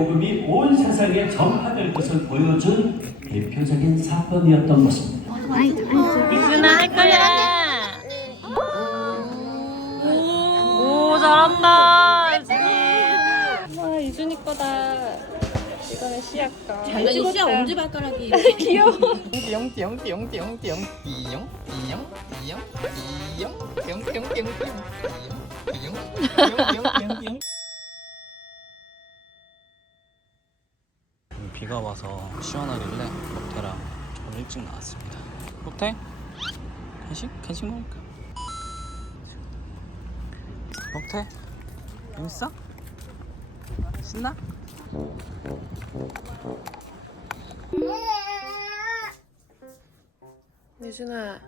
복음이 온 세상에 전파될 것을 보여준 대표적인 사건이었던 것입니다. 이준아 할 거야. 오, 잘한다. 이준이. 와, 이준이 거다. 이거는 시약 거. 이거 시야 엄지 발가락이 귀여워. 띠용 띠용 띠용 띠용 띠용 띠용 띠용 띠용 띠용 띠용 띠용 띠용 띠용 띠용 띠용 띠용 띠용 띠용 비가 와서 시원하길래 록테랑 좀 일찍 나왔습니다. 록테? 간식? 간식 먹을까? 록테? 재밌어? 신나? 유준아.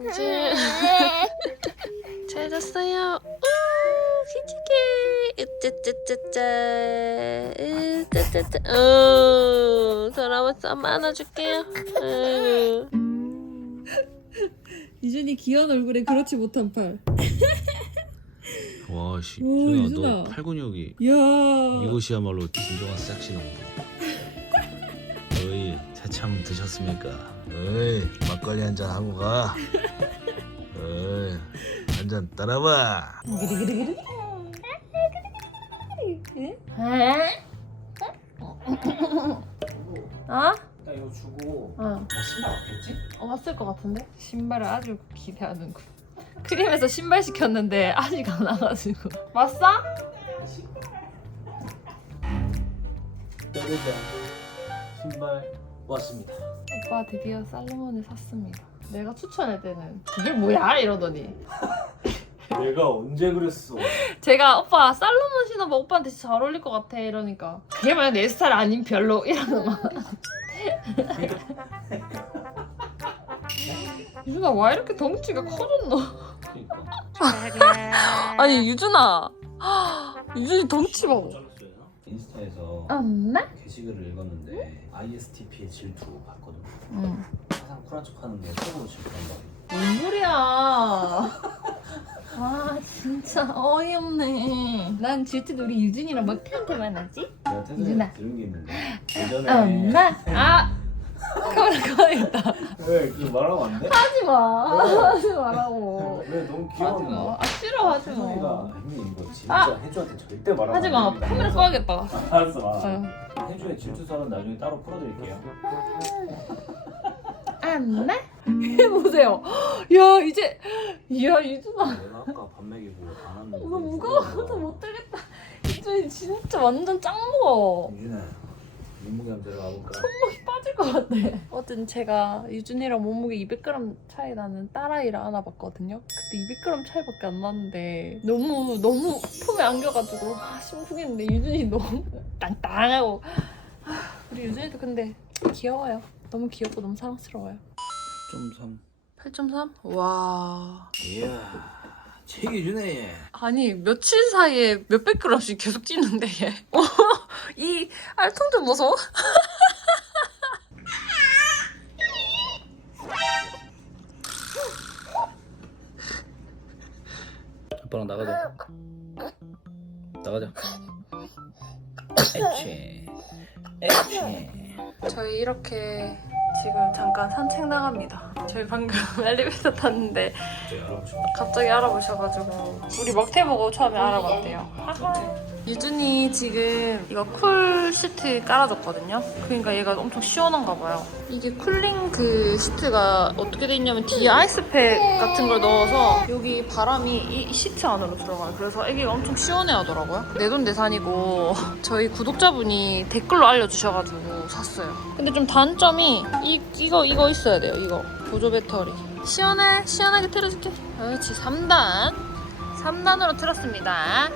유준. 잘 잤어요. 으짜짜짜짜. 으짜짜짜. 어, 돌아와서 엄마 안아줄게요. 아이고. 이준이 귀여운 얼굴에 그렇지 못한 팔 와, 씨, 오, 준아, 유준아. 너팔 근육이 이야 이것이야말로 진정한 섹시 농부. 어이, 새참 드셨습니까? 어이, 막걸리 한 잔 하고 가. 어이, 한 잔 따라 봐. 어? 나 이거 주고 어. 나 신발 없겠지? 어, 왔을 것 같은데? 신발을 아주 기대하는군. 크림에서 신발 시켰는데 아직 안 와가지고. 왔어? 짜자잔 신발 왔습니다. 오빠 드디어 살로몬을 샀습니다. 내가 추천할 때는 이게 뭐야 이러더니 내가 언제 그랬어? 제가 오빠 살로몬 신어봐 오빠한테 진짜 잘 어울릴 것 같아 이러니까 그게 만약 내 스타일 아닌 별로 이러는 거 유준아 와 이렇게 덩치가 커졌노? 그러니까 아니 유준아 유준이 덩치 봐 잘랐어요. 인스타에서 엄마? 게시글을 읽었는데 ISTP의 질투 봤거든요. 응. 항상 쿨한 척하는데 속으로 질투한다. 뭔 소리야 아 진짜 어이없네 난 질투도 우리 유준이랑 하지? 이준아. 태생에 들은 게 있는데 예전에 엄마? 아 카메라 꺼야겠다 왜 그거 말하면 안 돼? 하지 마 하지 말라고 왜 너무 하지 마 귀여워. 아 싫어 하지 마 태생이가 형님 이거 진짜 아! 해주한테 절대 말하면 하지 마 안 됩니다. 카메라 꺼야겠다 아, 알았어. 어. 해주의 질투설은 나중에 따로 풀어드릴게요. 엄마? 해보세요 야 이제 야 유준아 내가 아까 밥 먹이고 안 왔는데. 이거 무거워서 못 들겠다 유준이 진짜 완전 짱 무거워 유준아, 몸무게 한번 들어가 볼까? 손목이 빠질 것 같아. 어쨌든 제가 유준이랑 몸무게 200g 차이 나는 딸아이를 안아봤거든요. 그때 200g 차이밖에 안 나는데 너무 너무 품에 안겨가지고 아, 심쿵했는데 유준이 너무 땅땅하고 아, 우리 유준이도 근데 귀여워요. 너무 귀엽고 너무 사랑스러워요. 좀 삼. 8.3? 와 이야, 책이 주네. 아니 며칠 사이에 몇백 g씩 계속 찌는데 얘. 어, 이 알통 좀 보소. 아빠랑 나가자. 나가자. 애취. 애취. 저희 이렇게 지금 잠깐 산책 나갑니다. 저희 방금 엘리베이터 탔는데 갑자기 알아보셔. 갑자기 알아보셔가지고 우리 먹태 보고 처음에 알아봤대요. 유준이 지금 이거 쿨 시트 깔아줬거든요. 그러니까 얘가 엄청 시원한가 봐요. 이게 쿨링 그 시트가 어떻게 돼 있냐면 뒤에 아이스팩 같은 걸 넣어서 여기 바람이 이 시트 안으로 들어가요. 그래서 애기가 엄청 시원해 하더라고요. 내 돈 내산이고 저희 구독자분이 댓글로 알려주셔가지고 샀어요. 근데 좀 단점이 이 이거 이거 있어야 돼요. 이거 보조 배터리. 시원해 시원하게 틀어줄게. 그렇지 3단 3단으로 틀었습니다.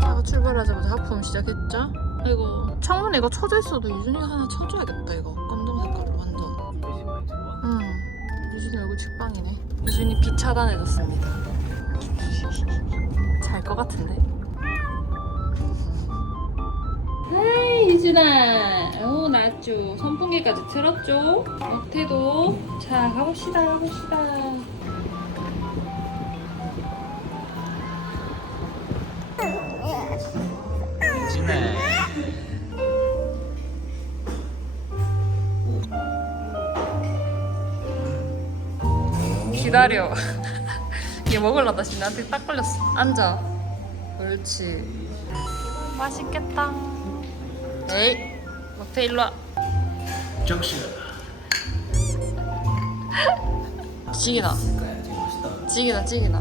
차가 출발하자마자 하품 시작했죠? 이거 창문에 이거 쳐져 있어도 유준이가 하나 쳐줘야겠다 이거 검정 색깔로 완전? 응 유준이 얼굴 직방이네 유준이 빛 차단해줬습니다 잘 것 같은데 이 유준아 오 나왔죠 선풍기까지 틀었죠 어태도 자 가봅시다 가봅시다 맛있네. 기다려. 얘 먹으려다 지금 나한테 딱 걸렸어. 앉아. 옳지. 맛있겠다. 에이, 막대 일로 와. 적시. 찌기나. 찌기나, 찌기나.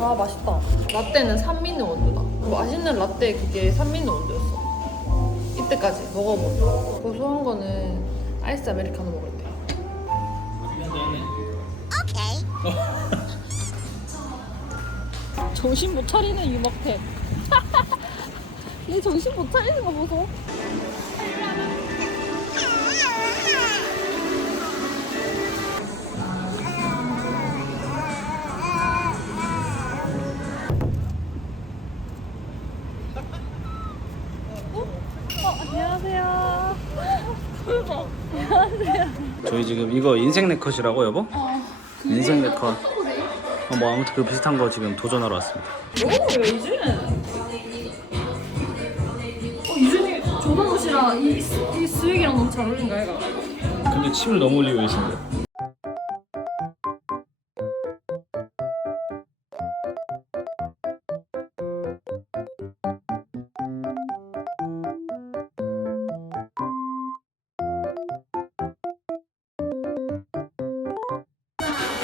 아, 맛있다. 라떼는 산미는 원두다. 뭐 맛있는 라떼 그게 산미는 원두였어. 이때까지 먹어봐. 고소한 거는 아이스 아메리카노 먹을 때. 정신 못 차리는 유막팬. 얘 정신 못 차리는 거 보소. 안녕하세요. 저희 지금 이거 인생 네컷이라고 여보? 인생 네컷 어, 뭐 아무튼 그 비슷한 거 지금 도전하러 왔습니다 오, 이준. 이, 이 스웩이랑 너무 잘 어울린다, 얘가. 근데 침을 너무 흘리고 계신데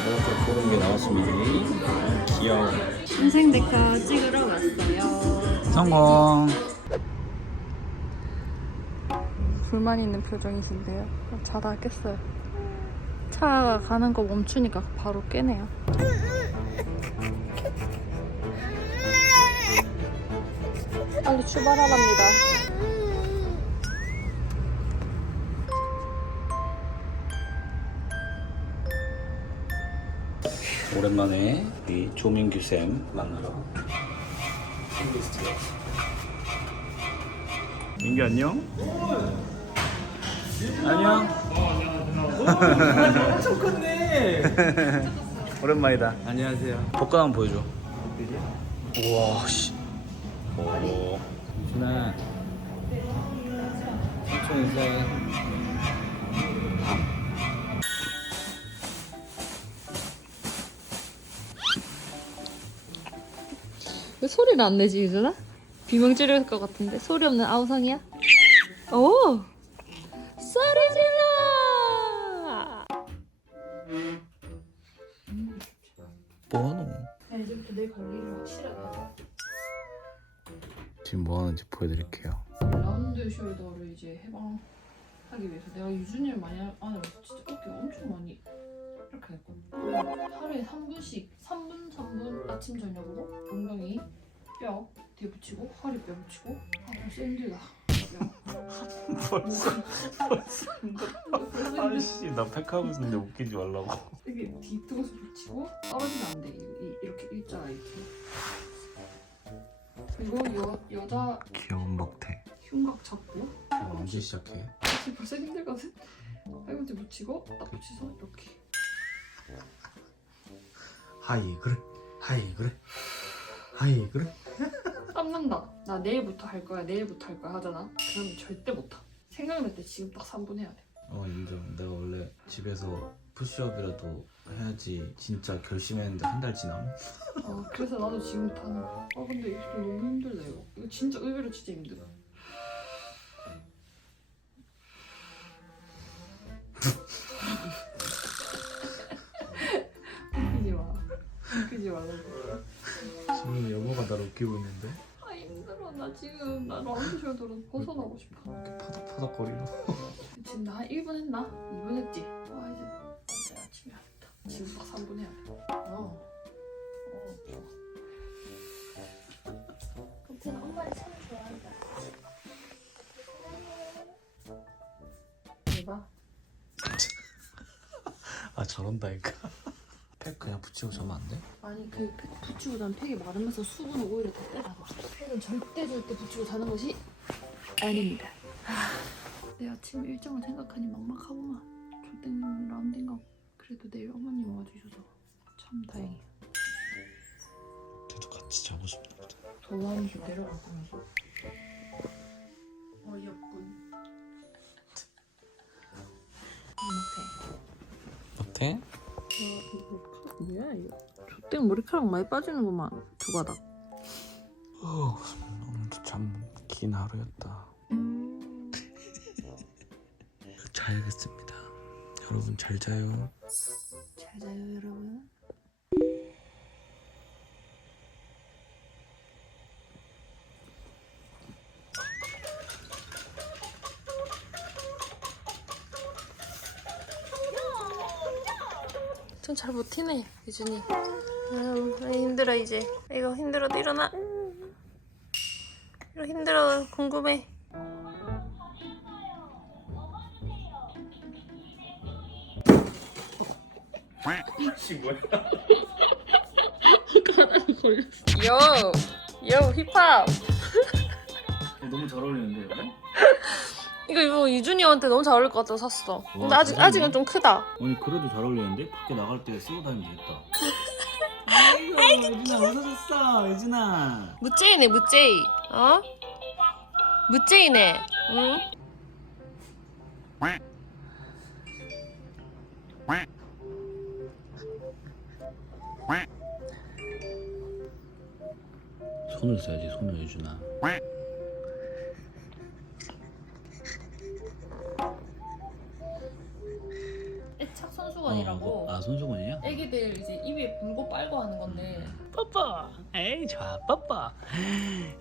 이렇게 고른 게 나왔습니다 귀여워 인생 데카 찍으러 왔어요. 성공 불만 있는 표정이신데요. 자다 깼어요. 차가 가는 거 멈추니까 바로 깨네요. 빨리 출발하랍니다. 오랜만에 우리 조민규 쌤 만나러 민규 안녕 안녕 엄청 컸네. 오랜만이다 안녕하세요. 복근 한번 보여줘 우와 씨 오. 준아 삼촌 인사해 왜 소리를 안 내지 유준아? 비명 지를 것 같은데 소리 없는 아우성이야? 오! 내 관리를 확실하게 하자 지금 뭐 하는지 보여드릴게요. 라운드 숄더를 이제 해방하기 위해서 내가 유준이를 많이 안 해봤어 진짜 어깨 엄청 많이 이렇게 했거든. 하루에 3분씩 3분 3분 아침 저녁으로 엉덩이 뼈 뒤에 붙이고 허리 뼈 붙이고 아 벌써 힘들다 벌써 아이씨 나 팩하고 있는데 웃기지 말라고 이게 뒤통수 붙이고 떨어지면 안 돼 이렇게 일자가 이렇게 그리고 여, 여자 귀여운 먹태 흉곽 잡고 언제 시작해? 지금 벌써 힘들거든? 팔꿈치 붙이고 딱 붙이서 이렇게 하이 그래. 하이 그래. 하이 그래. 땀난다 나 내일부터 할 거야 내일부터 할 거야 하잖아. 그러면 절대 못하. 생각날 때 지금 딱 3분 해야 돼. 어 인정. 내가 원래 집에서 푸시업이라도 해야지 진짜 결심했는데 한 달 지남. 어, 그래서 나도 지금부터 하는 거야. 아 근데 이거 너무 힘들다 이거. 이거 진짜 의외로 진짜 힘들어. 웃기지 마. 웃기지 말라고. 지금 여보가 나를 웃기고 있는데 나 지금 나 라운드 숄더로 벗어나고 싶어 이렇게 파닥파닥거리고. 지금 나 한 1분 했나? 2분 했지? 아 이제 이제 아침에 하겠다 지금 딱 3분 해야 돼 어. 어. 아무튼 엄마를 참 좋아한다. 대박 아 저런다니까. 팩 그냥 붙이고 자면 안 돼? 아니 그 팩 붙이고 난 팩이 마르면서 수분을 오히려 더 떼다가 팩은 절대 절대 붙이고 자는 것이 아닙니다. 하, 내 아침 일정을 생각하니 막막하구만 조땡 라운딩가 그래도 내일 어머님 와주셔서 참 다행이야. 걔도 같이 자고 보다. 도망시 내려가면서. 어이없군. 어때? 뭐야 이거 저때 머리카락 많이 빠지는구만 두 가닥 어, 오늘도 참 긴 하루였다. 자야겠습니다. 여러분 잘 자요. 잘 자요 여러분 전잘 버티네 유준이. 아유 왜 힘들어 이제. 이거 힘들어도 일어나. 이거 힘들어 궁금해. 요! 요 힙합! 너무 잘 어울리는데 이거? 이거 유준이한테 너무 잘 어울릴 것 같아서 샀어. 근데 와, 아직 대박이네. 아직은 좀 크다. 아니 그래도 잘 어울리는데? 밖에 나갈 때 쓰고 다니면 되겠다. 아이고 유진아 웃어줬어 유진아. 무제이네 무제이. 어? 무제이네. 응? 손을 써야지 손을 유준아.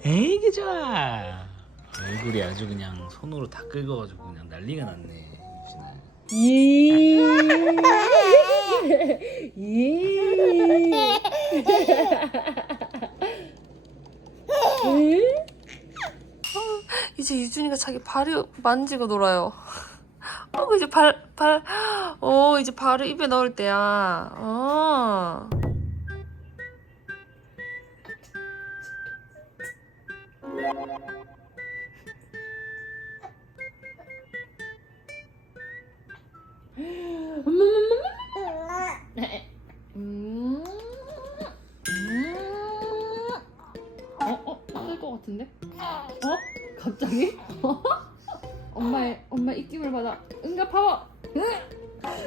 에이 그 좋아. 얼굴이 아주 그냥 손으로 다 긁어가지고 그냥 난리가 났네 유진아. 이제 유준이가 자기 발을 만지고 놀아요. 어 이제 발 발. 어 이제 발을 입에 넣을 때야. 어. 같은데? 어? 갑자기? 엄마의 엄마 입김을 받아 응가 파워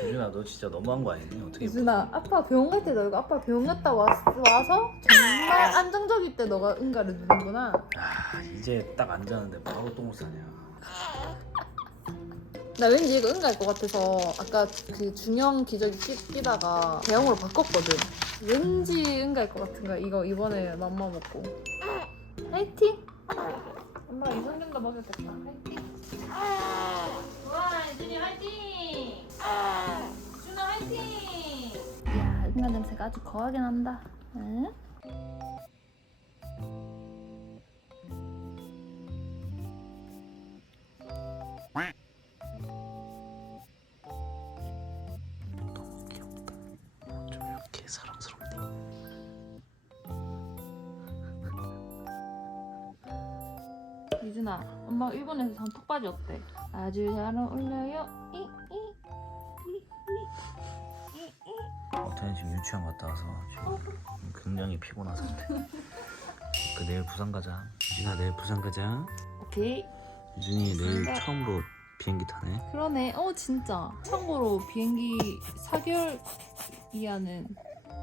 유준아 너 진짜 너무한 거 아니니? 어떻게? 유준아 아빠 병원 갈 때 너가 아빠 병원 갔다 와, 와서 정말 안정적일 때 너가 응가를 누르는구나 아 이제 딱 앉았는데 바로 똥을 싸냐? 나 왠지 이거 응가일 것 같아서 아까 그 중형 기저귀 끼, 끼다가 대형으로 바꿨거든 왠지 응가일 것 같은 거야 이거 이번에 맘마 먹고 화이팅! 엄마가 이성균도 먹였겠다. 화이팅. 와 유준이 화이팅! 유준아 화이팅! 야 응가 냄새가 아주 거하게 난다. 응? 유준아 엄마 일본에서 산 턱바지 어때? 아주 잘 어울려요 이, 이. 어태는 지금 유치원 갔다 와서 지금 굉장히 피곤한 상태. 그 내일 부산 가자. 유진아 내일 부산 가자. 오케이 유진이 내일 처음으로 비행기 타네. 그러네. 어 진짜. 참고로 비행기 4개월 이하는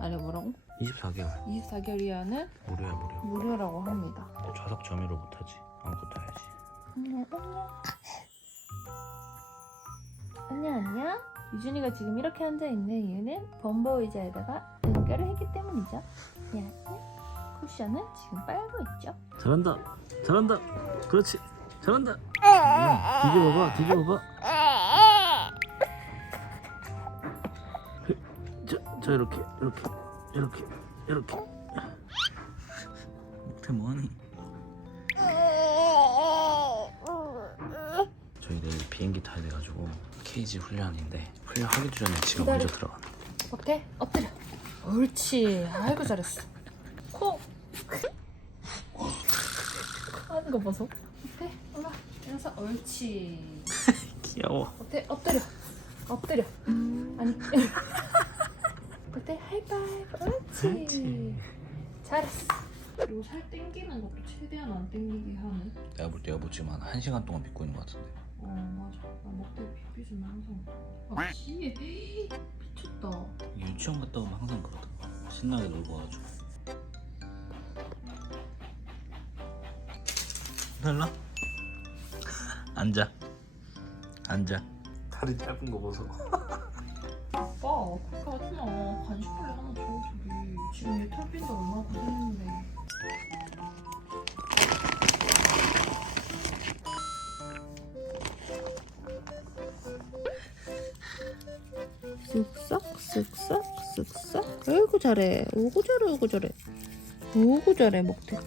아니 뭐라고? 24개월 24개월 이하는 무료야 무료. 무료라고 합니다. 좌석 점유를 못하지. 아무것도 타야지. 안녕 안녕. 안녕 안녕. 유준이가 지금 이렇게 앉아 있는 이유는 범버 의자에다가 응가를 했기 때문이죠. 야, 쿠션은 지금 빨고 있죠. 잘한다. 잘한다. 그렇지. 잘한다. 뒤집어봐. 뒤집어봐. 저, 저 이렇게 이렇게 이렇게 이렇게. 못해 뭐하니? 비행기 타야 돼가지고 케이지 훈련인데 훈련하기도 전에 지가 먼저 들어가네. 어때? 엎드려. 옳지. 아이고 잘했어. 코. 하는 거 보소. 어때? 올라. 일어서. 옳지. 귀여워. 어때? 엎드려. 엎드려. 아니. 어때? 하이파이브. 옳지. 잘했어. 그리고 살 땡기는 것도 최대한 안 땡기게 하는. 내가 볼 때 여보 지금 한 1시간 동안 믿고 있는 것 같은데 어 맞아. 나 먹대 빗빗은 항상. 아 기에 미쳤다. 유치원 갔다 오면 항상 그러더라 신나게 놀고 와가지고 달라? 앉아 앉아 다리 짧은 거 보소 아빠 그렇게 하지 마. 간식벌레 하나 줘 저기. 지금 얘 털빈다 얼마나 고생했는데. 쓱싹 쓱싹 쓱싹 아이고 잘해. 오구 잘해 오구 잘해 오구 잘해 먹대